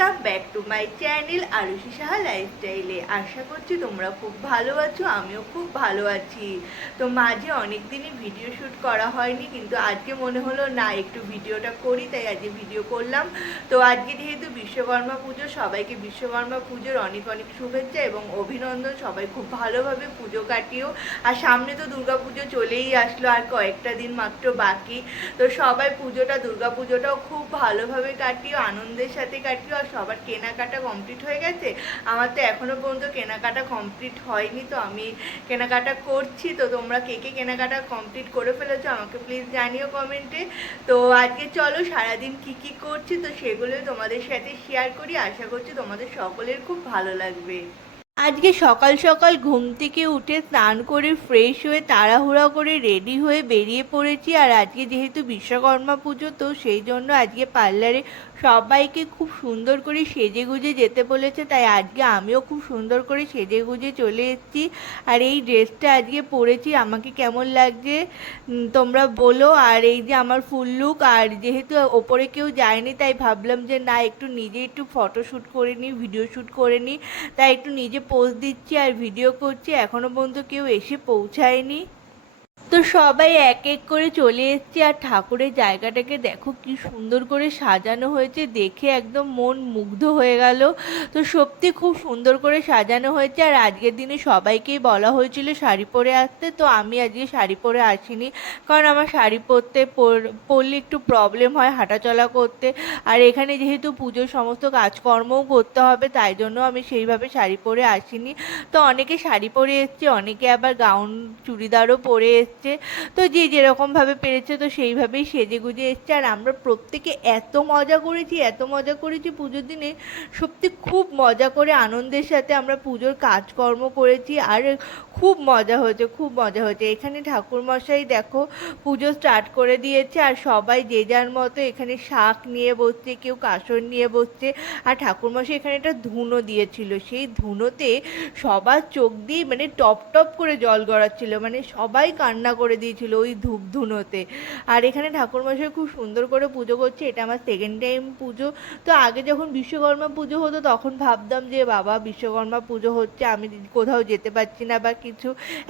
Welcome back to my channel Arushi Saha লাইফস্টাইলে। আশা করছি তোমরা খুব ভালো আছো, আমিও খুব ভালো আছি। তো মাঝে অনেক দিনই ভিডিও শ্যুট করা হয়নি, কিন্তু আজকে মনে হলো না একটু ভিডিওটা করি, তাই আজকে ভিডিও করলাম। তো আজকে যেহেতু বিশ্বকর্মা পুজো, সবাইকে বিশ্বকর্মা পুজোর অনেক অনেক শুভেচ্ছা এবং অভিনন্দন। সবাই খুব ভালোভাবে পুজো কাটিও। আর সামনে তো দুর্গা পুজো চলেই আসলো, আর কয়েকটা দিন মাত্র বাকি। তো সবাই পুজোটা, দুর্গা পুজোটাও খুব ভালোভাবে কাটিও, আনন্দের সাথে কাটিও। আর সবার কেনাকাটা কমপ্লিট হয়ে গেছে, আমার তো এখনো পর্যন্ত কেনাকাটা কমপ্লিট হয়নি, তো আমি কেনাকাটা করছি। তো তোমরা কে কে কেনাকাটা কমপ্লিট করে ফেলেছো আমাকে প্লিজ জানিও কমেন্টে। তো আজকে চলো সারাদিন কি কি করছি তো সেগুলোই তোমাদের সাথে শেয়ার করি। আশা করছি তোমাদের সকলের খুব ভালো লাগবে। আজকে সকাল সকাল ঘুম থেকে উঠে স্নান করে ফ্রেশ হয়ে তাড়াহুড়া করে রেডি হয়ে বেরিয়ে পড়েছি। আর আজকে যেহেতু বিশ্বকর্মা পুজো, তো সেই জন্য আজকে পার্লারে সবাইকে খুব সুন্দর করে সেজে গুজে যেতে বলেছে, তাই আজকে আমিও খুব সুন্দর করে সেজে গুজে চলে এসেছি। আর এই ড্রেসটা আজকে পরেছি, আমাকে কেমন লাগছে তোমরা বলো। আর এই যে আমার ফুল লুক, আর যেহেতু ওপরে কেউ যায়নি, তাই ভাবলাম যে না একটু নিজে একটু ফটোশ্যুট করে নিই, ভিডিও শ্যুট করে নিই, তাই একটু নিজে পোজ দিচ্ছি আর ভিডিও করছি। এখনো পর্যন্ত কেউ এসে পৌঁছায়নি। তো সবাই এক এক করে চলে এসেছে। আর ঠাকুরের জায়গাটাকে দেখো কি সুন্দর করে সাজানো হয়েছে, দেখে একদম মন মুগ্ধ হয়ে গেল। তো সত্যি খুব সুন্দর করে সাজানো হয়েছে। আর আজকের দিনে সবাইকেই বলা হয়েছিল শাড়ি পরে আসতে, তো আমি আজকে শাড়ি পরে আসিনি, কারণ আমার শাড়ি পরলে একটু প্রবলেম হয় হাঁটাচলা করতে। আর এখানে যেহেতু পুজোর সমস্ত কাজকর্মও করতে হবে, তাই জন্য আমি সেইভাবে শাড়ি পরে আসিনি। তো অনেকে শাড়ি পরে এসছে, অনেকে আবার গাউন চুড়িদারও পরে এসছে। তো যে যেরকমভাবে পেরেছে তো সেইভাবেই সেজে গুজে এসছে। আর আমরা প্রত্যেকে এত মজা করেছি, এত মজা করেছি পুজোর দিনে, সত্যি খুব মজা করে আনন্দের সাথে আমরা পুজোর কাজকর্ম করেছি। আর খুব মজা হয়েছে, খুব মজা হয়েছে। এখানে ঠাকুরমশাই দেখো পুজো স্টার্ট করে দিয়েছে, আর সবাই যে যার মতো এখানে শাক নিয়ে বসছে, কেউ কাসর নিয়ে বসছে। আর ঠাকুরমশাই এখানে একটা ধুনো দিয়েছিল, সেই ধুনোতে সবার চোখ দিয়ে মানে টপ টপ করে জল গড়াচ্ছিল, মানে সবাই কান্না করে দিয়েছিল ওই ধূপ ধুনোতে। আর এখানে ঠাকুরমশাই খুব সুন্দর করে পুজো করছে। এটা আমার সেকেন্ড টাইম পুজো। তো আগে যখন বিশ্বকর্মা পুজো হতো তখন ভাবতাম যে বাবা বিশ্বকর্মা পুজো হচ্ছে, আমি কোথাও যেতে পারছি না বা কিছু।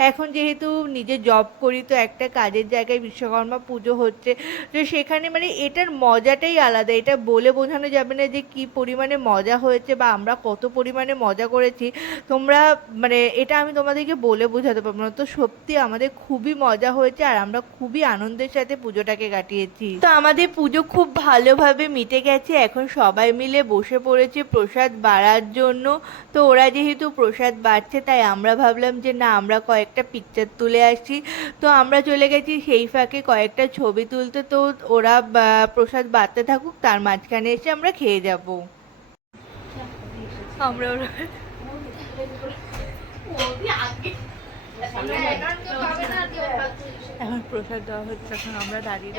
এখন যেহেতু নিজে জব করি, তো একটা কাজের জায়গায় বিশ্বকর্মা পুজো হচ্ছে, তো সেখানে মানে এটার মজাটাই আলাদা। এটা বলে বোঝানো যাবে না যে কি পরিমাণে মজা হয়েছে বা আমরা কত পরিমাণে মজা করেছি। তোমরা মানে এটা আমি তোমাদেরকে বলে বোঝাতে পারবো না। তো সত্যি আমাদের খুবই মজা হয়েছে, আর আমরা খুবই আনন্দের সাথে পুজোটাকে কাটিয়েছি। তো আমাদের পুজো খুব ভালোভাবে মিটে গেছে। এখন সবাই মিলে বসে পড়েছে প্রসাদ বাড়ার জন্য। তো ওরা যেহেতু প্রসাদ বাড়ছে, তাই আমরা ভাবলাম যে না আমরা কয়েকটা পিকচার তুলে আসি। তো আমরা চলে গেছি সেই ফাঁকে কয়েকটা ছবি তুলতে। তো ওরা প্রসাদ বাড়তে থাকুক, তার মাঝখানে এসে আমরা খেয়ে যাব। আমরা এখন প্রসাদ দেওয়া হচ্ছে, এখন আমরা দাঁড়িয়ে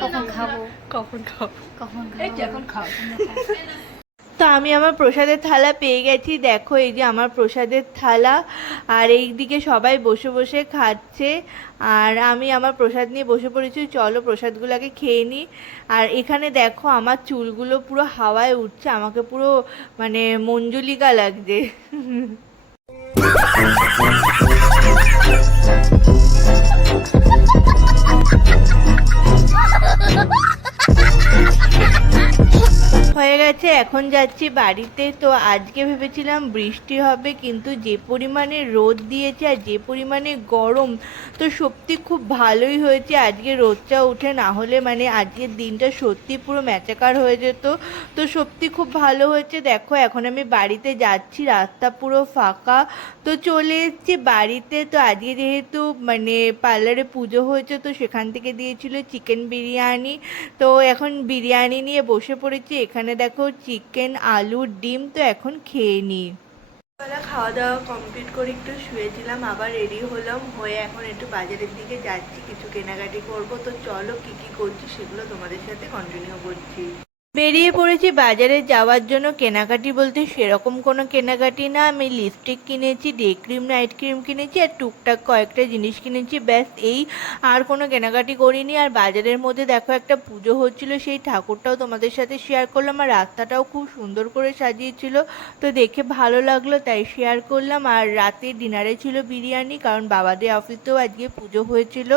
কখন খাবো, কখন খাবো, কখন খাবো। তো আমি আমার প্রসাদের থালা পেয়ে গেছি, দেখো এই যে আমার প্রসাদের থালা। আর এই দিকে সবাই বসে বসে খাচ্ছে, আর আমি আমার প্রসাদ নিয়ে বসে পড়েছি। চলো প্রসাদগুলোকে খেয়ে নিই। আর এখানে দেখো আমার চুলগুলো পুরো হাওয়ায় উঠছে, আমাকে পুরো মানে মঞ্জুলিকা লাগছে। হয়ে গেছে, এখন যাচ্ছি বাড়িতে। তো আজকে ভেবেছিলাম বৃষ্টি হবে, কিন্তু যে পরিমাণে রোদ দিয়েছে আর যে পরিমাণে গরম, তো সত্যি খুব ভালোই হয়েছে আজকে রোদটা উঠে, না হলে মানে আজকের দিনটা সত্যি পুরো ম্যাচাকার হয়ে যেত। তো সত্যি খুব ভালো হয়েছে। দেখো এখন আমি বাড়িতে যাচ্ছি, রাস্তা পুরো ফাঁকা। তো চলে এসেছি বাড়িতে। তো আজকে যেহেতু মানে পার্লারে পুজো হয়েছে, তো সেখান থেকে দিয়েছিল চিকেন বিরিয়ানি। তো এখন বিরিয়ানি নিয়ে বসে পড়েছি। এখানে দেখো চিকেন, আলু, ডিম। তো এখন খেয়ে নিই। বেলা খাওয়া দাওয়া কমপ্লিট করে একটু শুয়েছিলাম, আবার রেডি হলাম হয়ে এখন একটু বাজারের দিকে যাচ্ছি, কিছু কেনাকাটি করব। তো চলো কি কি করছি সেগুলো তোমাদের সাথে কন্টিনিউ করছি। বেরিয়ে পড়েছি বাজারে যাওয়ার জন্য। কেনাকাটি বলতে সেরকম কোনো কেনাকাটি না, আমি লিপস্টিক কিনেছি, ডে ক্রিম, নাইট ক্রিম কিনেছি আর টুকটাক কয়েকটা জিনিস কিনেছি, ব্যাস এই। আর কোনো কেনাকাটি করিনি। আর বাজারের মধ্যে দেখো একটা পুজো হচ্ছিল, সেই ঠাকুরটাও তোমাদের সাথে শেয়ার করলাম। আর রাস্তাটাও খুব সুন্দর করে সাজিয়েছিল, তো দেখে ভালো লাগলো তাই শেয়ার করলাম। আর রাতে ডিনারে ছিল বিরিয়ানি, কারণ বাবাদের অফিসেও আজকে পুজো হয়েছিল,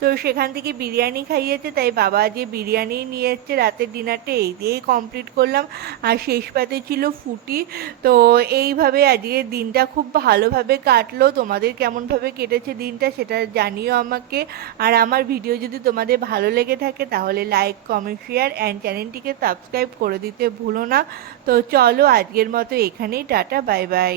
তো সেখান থেকে বিরিয়ানি খাইয়েছে, তাই বাবা আজকে বিরিয়ানি নিয়ে এসছে। রাতের ডিনারটা এই দিয়েই কমপ্লিট করলাম। আর শেষ পাতে ছিল ফুটি। তো এইভাবে আজকের দিনটা খুব ভালোভাবে কাটলো। তোমাদের কেমনভাবে কেটেছে দিনটা সেটা জানিও আমাকে। আর আমার ভিডিও যদি তোমাদের ভালো লেগে থাকে তাহলে লাইক, কমেন্ট, শেয়ার অ্যান্ড চ্যানেলটিকে সাবস্ক্রাইব করে দিতে ভুলো না। তো চলো আজকের মতো এখানেই, টাটা, বাই বাই।